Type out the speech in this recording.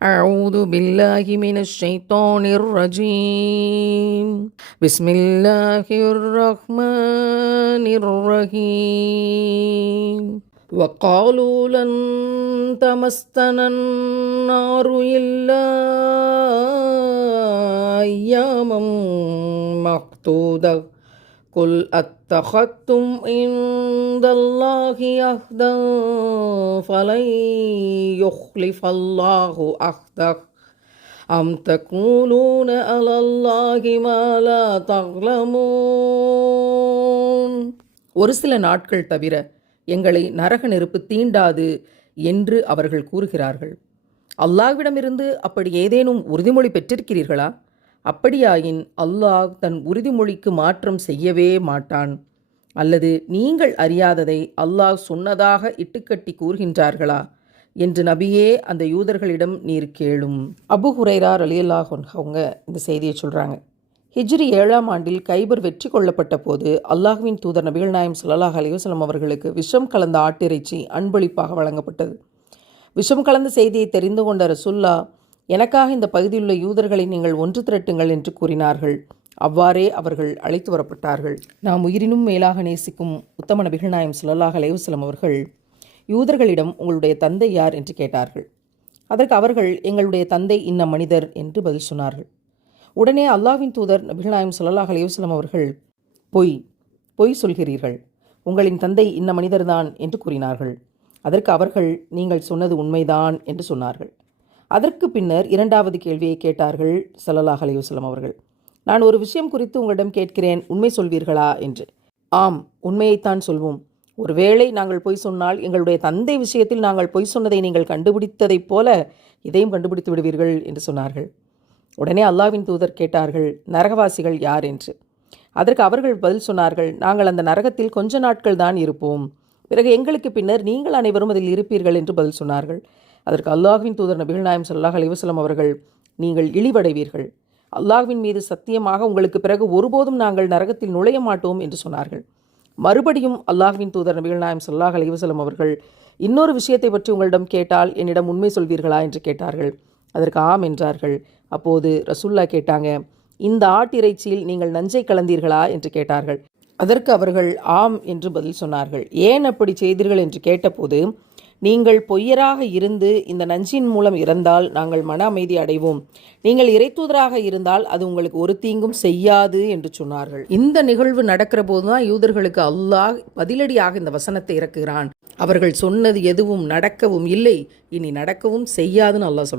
أعوذ بالله من الشيطان الرجيم بسم الله الرحمن الرحيم وقالوا لن تمسنا النار إلا أياما معدودة قل أتخذتم عند الله عهدا فلن يخلف الله عهده أم تقولون على الله ما لا تعلمون. ஒரு சில நாட்கள் தவிர எங்களை நரக நெருப்பு தீண்டாது என்று அவர்கள் கூறுகிறார்கள். அல்லாஹ்விடமிருந்து அப்படி ஏதேனும் உறுதிமொழி பெற்றிருக்கிறீர்களா? அப்படியாயின் அல்லாஹ் தன் உறுதிமொழிக்கு மாற்றம் செய்யவே மாட்டான். அல்லது நீங்கள் அறியாததை அல்லாஹ் சொன்னதாக இட்டுக்கட்டி கூறுகின்றார்களா என்று நபியே அந்த யூதர்களிடம் நீர் கேளும். அபு ஹுரைரா ரலியல்லாஹு அன்ஹு அவங்க இந்த செய்தியை சொல்கிறாங்க. ஹிஜ்ரி 7ஆம் ஆண்டில் கைபர் வெற்றி கொள்ளப்பட்ட போது அல்லாஹ்வின் தூதர் நபிகள் நாயம் ஸல்லல்லாஹு அலைஹி வஸல்லம் அவர்களுக்கு விஷம் கலந்த ஆட்டிறைச்சி அன்பளிப்பாக வழங்கப்பட்டது. விஷம் கலந்த செய்தியை தெரிந்து கொண்ட ரசூல்லா, எனக்காக இந்த பகுதியிலுள்ள யூதர்களை நீங்கள் ஒன்று திரட்டுங்கள் என்று கூறினார்கள். அவ்வாறே அவர்கள் அழைத்து வரப்பட்டார்கள். நாம் உயிரினும் மேலாக நேசிக்கும் உத்தம நபிகள் நாயம் ஸல்லல்லாஹு அலைஹி வஸல்லம் அவர்கள் யூதர்களிடம் உங்களுடைய தந்தை யார் என்று கேட்டார்கள். அதற்கு அவர்கள், எங்களுடைய தந்தை இன்ன மனிதர் என்று பதில் சொன்னார்கள். உடனே அல்லாஹ்வின் தூதர் நபிகள் நாயம் ஸல்லல்லாஹு அலைஹி வஸல்லம் அவர்கள், பொய் சொல்கிறீர்கள், உங்களின் தந்தை இன்ன மனிதர்தான் என்று கூறினார்கள். அதற்கு அவர்கள், நீங்கள் சொன்னது உண்மைதான் என்று சொன்னார்கள். அதற்கு பின்னர் 2வது கேள்வியை கேட்டார்கள் ஸல்லல்லாஹு அலைஹி வஸல்லம் அவர்கள். நான் ஒரு விஷயம் குறித்து உங்களிடம் கேட்கிறேன், உண்மை சொல்வீர்களா என்று. ஆம், உண்மையைத்தான் சொல்வோம். ஒருவேளை நாங்கள் பொய் சொன்னால் எங்களுடைய தந்தை விஷயத்தில் நாங்கள் பொய் சொன்னதை நீங்கள் கண்டுபிடித்ததைப் போல இதையும் கண்டுபிடித்து விடுவீர்கள் என்று சொன்னார்கள். உடனே அல்லாஹ்வின் தூதர் கேட்டார்கள், நரகவாசிகள் யார் என்று. அதற்கு அவர்கள் பதில் சொன்னார்கள், நாங்கள் அந்த நரகத்தில் கொஞ்ச நாட்கள் தான் இருப்போம், பிறகு எங்களுக்கு பின்னர் நீங்கள் அனைவரும் அதில் இருப்பீர்கள் என்று பதில் சொன்னார்கள். அதற்கு அல்லாஹ்வின் தூதர் நபிகள் நாயம் ஸல்லல்லாஹு அலைஹி வஸல்லம் அவர்கள், நீங்கள் இழிவடைவீர்கள், அல்லாஹ்வின் மீது சத்தியமாக உங்களுக்கு பிறகு ஒருபோதும் நாங்கள் நரகத்தில் நுழைய மாட்டோம் என்று சொன்னார்கள். மறுபடியும் அல்லாஹ்வின் தூதர் நபிகள் நாயம் ஸல்லல்லாஹு அலைஹி வஸல்லம் அவர்கள், இன்னொரு விஷயத்தை பற்றி உங்களிடம் கேட்டால் என்னிடம் உண்மை சொல்வீர்களா என்று கேட்டார்கள். அதற்கு ஆம் என்றார்கள். அப்போது ரசூல்லா கேட்டாங்க, இந்த ஆட்டிறைச்சியில் நீங்கள் நஞ்சை கலந்தீர்களா என்று கேட்டார்கள். அதற்கு அவர்கள் ஆம் என்று பதில் சொன்னார்கள். ஏன் அப்படி செய்தீர்கள் என்று கேட்டபோது, நீங்கள் பொய்யராக இருந்து இந்த நஞ்சின் மூலம் இறந்தால் நாங்கள் மன அமைதி அடைவோம், நீங்கள் இறைத்தூதராக இருந்தால் அது உங்களுக்கு ஒரு தீங்கும் செய்யாது என்று சொன்னார்கள். இந்த நிகழ்வு நடக்கிற போதுதான் யூதர்களுக்கு அல்லாஹ் பதிலடியாக இந்த வசனத்தை இறக்குகிறான். அவர்கள் சொன்னது எதுவும் நடக்கவும் இல்லை, இனி நடக்கவும் செய்யாதுன்னு அல்லாஹ் சொல்றான்.